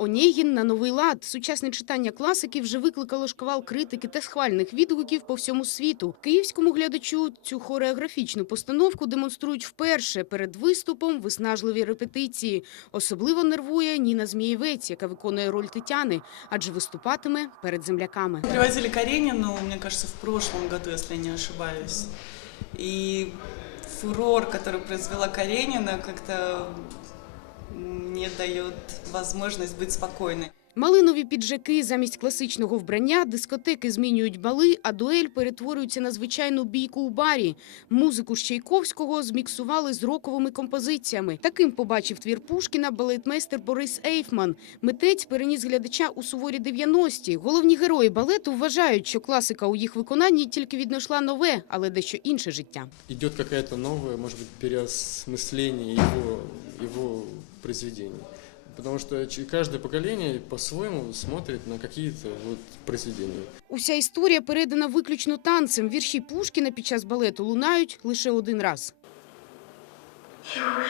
Онєгін на новий лад. Сучасне читання класики вже викликало шквал критики та схвальних відгуків по всьому світу. Київському глядачу цю хореографічну постановку демонструють вперше перед виступом виснажливі репетиції. Особливо нервує Ніна Змієвець, яка виконує роль Тетяни, адже виступатиме перед земляками. Привозили Каренину, мне кажется, в прошлом году, если я не ошибаюсь. И фурор, который произвела Каренина, как-то не дает возможность быть спокойной. Малинові піджаки замість класичного вбрання, дискотеки змінюють бали, а дуель перетворюється на звичайну бійку у барі. Музику з Чайковського зміксували з роковими композиціями. Таким побачив твір Пушкіна балетмейстер Борис Ейфман. Митець переніс глядача у суворі 90-ті. Головні герої балету вважають, що класика у їх виконанні тільки віднайшла нове, але дещо інше життя. идет какая-то новая, может быть, переосмысление его, его произведений. Потому что каждое поколение по-своему смотрит на какие-то вот произведения. Уся історія передана виключно танцем. Вірші Пушкіна під час балету лунають лише один раз. Я?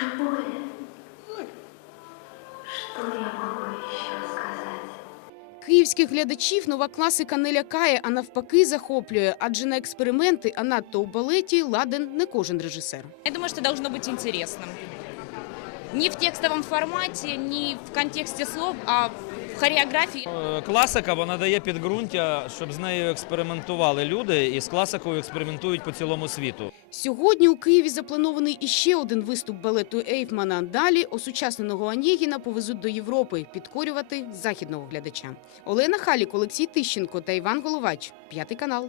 Київських глядачів нова класика не лякає, а навпаки захоплює, адже на експерименти, а надто у балеті, ладен не кожен режисер. Я думаю, что должно быть интересным. Не в текстовом формате, не в контексте слов, а в хореографии. Е, Класика вона дає підґрунтя, щоб з нею експериментували люди, і з класикою експериментують по цілому світу. Сьогодні у Києві запланований іще один виступ балету Ейфмана. Далі осучасненого Онєгіна повезуть до Європи підкорювати західного глядача. Олена Халік, Олексій Тищенко та Іван Головач. П'ятий канал.